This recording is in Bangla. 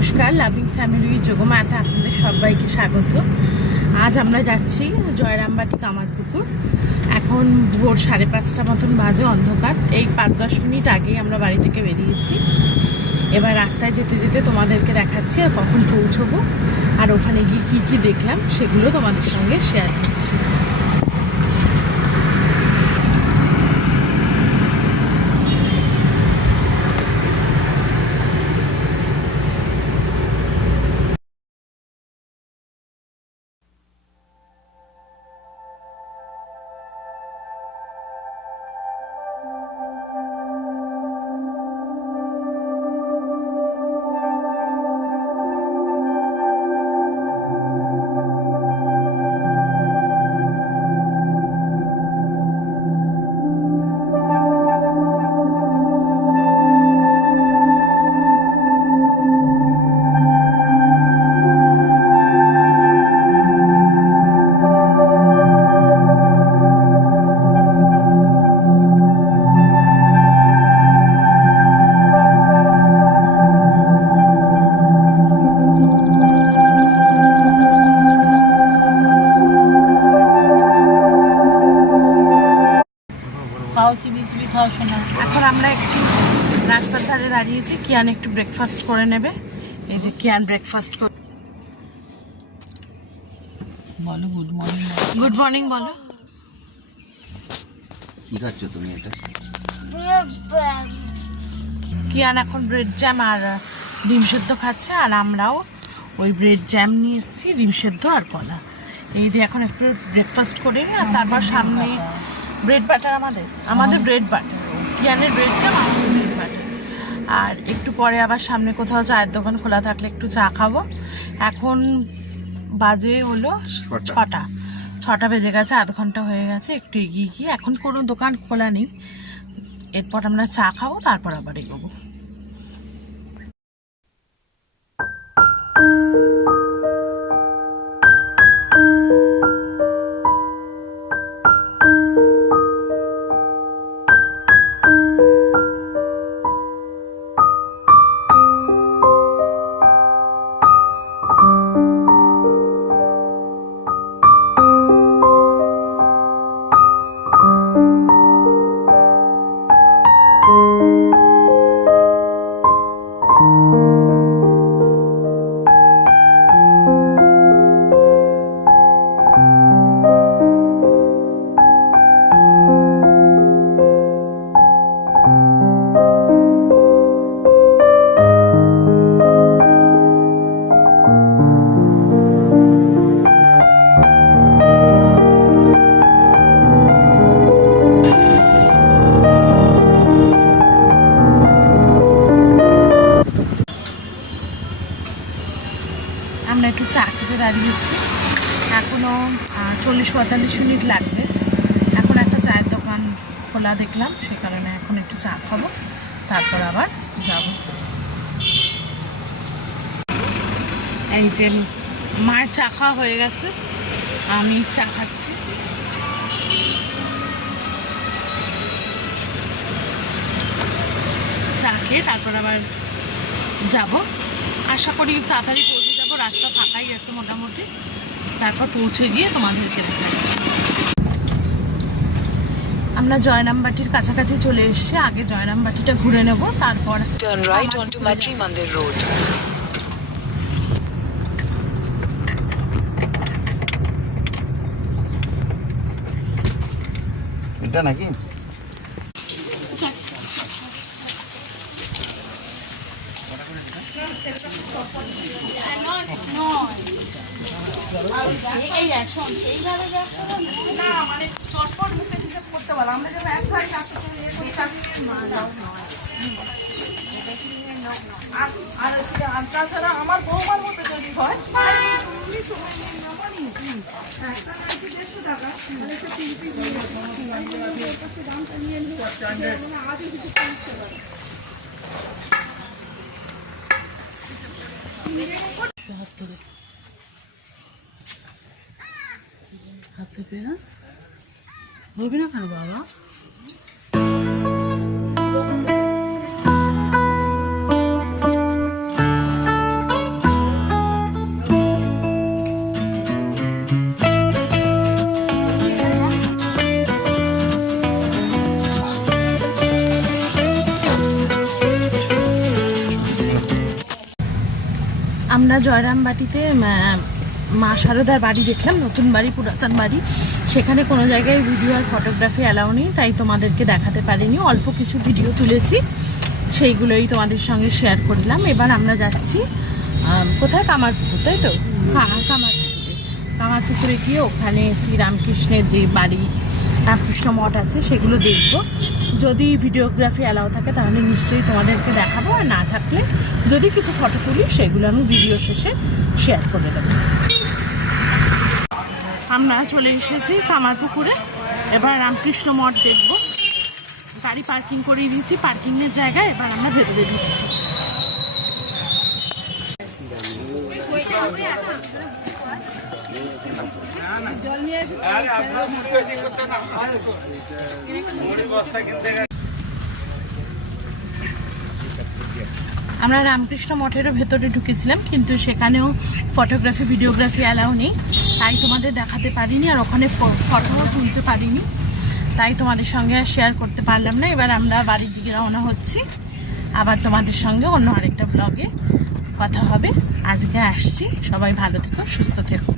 নমস্কার, লাভিং ফ্যামিলি যোগমাতে আপনাদের সবাইকে স্বাগত। আজ আমরা যাচ্ছি জয়রামবাটি কামারপুকুর। এখন ভোর 5:30 মতন বাজে, অন্ধকার। এই 5-10 মিনিট আগেই আমরা বাড়ি থেকে বেরিয়েছি। এবার রাস্তায় যেতে যেতে তোমাদেরকে দেখাচ্ছি আর কখন পৌঁছবো, আর ওখানে গিয়ে কী কী দেখলাম সেগুলো তোমাদের সঙ্গে শেয়ার করছি। এখন আমরা একটু রাস্তার ধারে দাঁড়িয়েছি, কিয়ান একটু ব্রেকফাস্ট করে নেবে। এই যে কিয়ান ব্রেকফাস্ট করে। বলো গুড মর্নিং। গুড মর্নিং বলো। কি খাচ্ছ তুমি? এটা কিয়ান এখন ব্রেড জ্যাম আর ডিম সেদ্ধ খাচ্ছে, আর আমরাও ওই ব্রেড জ্যাম নিয়ে এসেছি, ডিম সেদ্ধ আর কলা। এই দিয়ে এখন একটু ব্রেকফাস্ট করে নিই, আর তারপর সামনে ব্রেড বাটার, আমাদের ব্রেড বাটার, কিয়ানের ব্রেড জ্যাম, আমাদের ব্রেড বাটার। আর একটু পরে আবার সামনে কোথাও চায়ের দোকান খোলা থাকলে একটু চা খাবো। এখন বাজে হলো 6টা বেজে গেছে, আধ ঘন্টা হয়ে গেছে। একটু এগিয়ে গিয়ে, এখন কোনো দোকান খোলা নেই, এরপর আমরা চা খাবো, তারপর আবার এগোবো। আমরা একটু চা খেতে দাঁড়িয়েছি, এখনও 40-45 মিনিট লাগবে। এখন একটা চায়ের দোকান খোলা দেখলাম, সে কারণে এখন একটু চা খাবো, তারপর আবার যাব। এই যে মার চা খাওয়া হয়ে গেছে, আমি চা খাচ্ছি। চা খেয়ে তারপর আবার যাব। আশা করি তাড়াতাড়ি পৌঁছে যাবো, রাস্তা ফাঁকাই আছে মোটামুটি। তারপর পৌঁছে গিয়ে তোমাদেরকে দেখাচ্ছি। আমরা জয়রামবাটির কাছাকাছি চলে এসেছি, আগে জয়রামবাটিটা ঘুরে নেব, তারপর Turn right onto Matri Mandir Road. এটা নাকি? তাছাড়া আমার বৌমার মতো যদি হয় হাত থেকে না ধরবি না কেন বাবা? আমরা জয়রামবাটিতে মা শারদার বাড়ি দেখলাম, নতুন বাড়ি, পুরাতন বাড়ি। সেখানে কোনো জায়গায় ভিডিও আর ফটোগ্রাফি অ্যালাউ নেই, তাই তোমাদেরকে দেখাতে পারিনি। অল্প কিছু ভিডিও তুলেছি, সেইগুলোই তোমাদের সঙ্গে শেয়ার করলাম। এবার আমরা যাচ্ছি কোথায়? কামারপুকুর, তাই তো? কামারপুকুরে গিয়ে ওখানে শ্রীরামকৃষ্ণের যে বাড়ি, রামকৃষ্ণ মঠ আছে, সেগুলো দেখব। যদি ভিডিওগ্রাফি অ্যালাউ থাকে তাহলে নিশ্চয়ই তোমাদেরকে দেখাবো, আর না থাকলে যদি কিছু ফটো তুলি সেগুলো আমি ভিডিও শেষে শেয়ার করে দেবো। আমরা চলে এসেছি কামারপুকুরে, এবার রামকৃষ্ণ মঠ দেখব। গাড়ি পার্কিং করে দিয়েছি পার্কিংয়ের জায়গায়, এবার আমরা ভেতরে ঢুকছি। আমরা রামকৃষ্ণ মঠেরও ভেতরে ঢুকেছিলাম, কিন্তু সেখানেও ফটোগ্রাফি ভিডিওগ্রাফি অ্যালাউ নেই, তাই তোমাদের দেখাতে পারিনি, আর ওখানে ফটোও তুলতে পারিনি, তাই তোমাদের সঙ্গে শেয়ার করতে পারলাম না। এবার আমরা বাড়ির দিকে রওনা হচ্ছি, আবার তোমাদের সঙ্গে অন্য আরেকটা ব্লগে কথা হবে। আজকে আসছি, সবাই ভালো থেকো, সুস্থ থেকো।